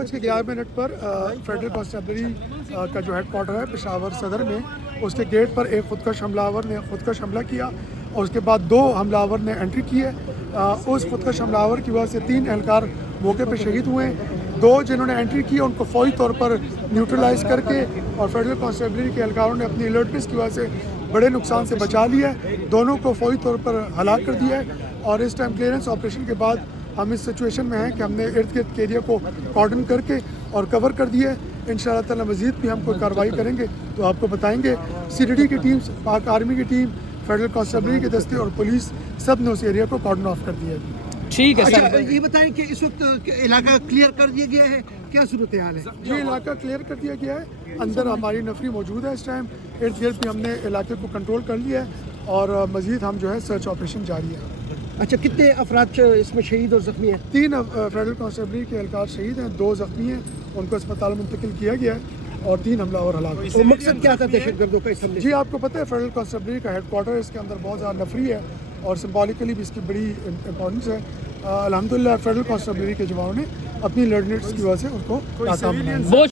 11 पर federal constabulary का जो हेड क्वार्टर है पेशावर सदर में, उसके गेट पर एक खुदकश हमलावर ने खुदकश हमला किया और उसके बाद 2 हमलावर ने एंट्री की है। उस खुदकश हमलावर की वजह से 3 एहलकार मौके पर शहीद हुए हैं। 2 जिन्होंने एंट्री की उनको फौरी तौर पर न्यूट्रलाइज करके और फेडरल कॉन्स्टेबलरी के एहलकारों ने अपनी अलर्टनेस की वजह से बड़े नुकसान से बचा लिया है। दोनों को फौरी तौर पर हलाक कर दिया है और इस टाइम क्लियरेंस ऑपरेशन के बाद हम इस सिचुएशन में हैं कि हमने इर्द गिर्द के एरिया को कॉर्डन करके और कवर कर दिया है। इंशाअल्लाह ताला मज़ीद भी हम कोई कार्रवाई करेंगे तो आपको बताएंगे। CDD की टीम, पाक आर्मी की टीम, फेडरल कॉन्स्टेबलरी के दस्ते और पुलिस सब ने उस एरिया को कॉर्डन ऑफ कर दिया है। ठीक है सर। अच्छा, ये बताएं कि इस वक्त इलाका क्लियर कर दिया गया है, क्या सूरत हाल है? ये इलाका क्लियर कर दिया गया है। अंदर हमारी नफरी मौजूद है इस टाइम। इर्द गिर्द भी हमने इलाके को कंट्रोल कर लिया है और मज़ीद हम जो है सर्च ऑपरेशन जारी है। अच्छा, कितने अफराद इसमें शहीद और ज़ख्मी हैं? 3 फेडरल कॉन्स्टेबलरी के एहलकार शहीद हैं, 2 ज़ख्मी हैं, उनको अस्पताल मुंतकिल किया गया है और 3 हमलावर हलाक हुए। तो मकसद क्या था दहशतगर्दों का इस हमले? जी आपको पता है फेडरल कॉन्स्टेबलरी का हेड क्वार्टर, इसके अंदर बहुत ज़्यादा नफरी है और सिम्बॉलिकली भी इसकी बड़ी इम्पोर्टेंस है। अल्हम्दुलिल्लाह फेडरल कॉन्स्टेबलरी के जवानों ने अपनी लर्निंग्स की वजह से उसको नाकाम बनाया।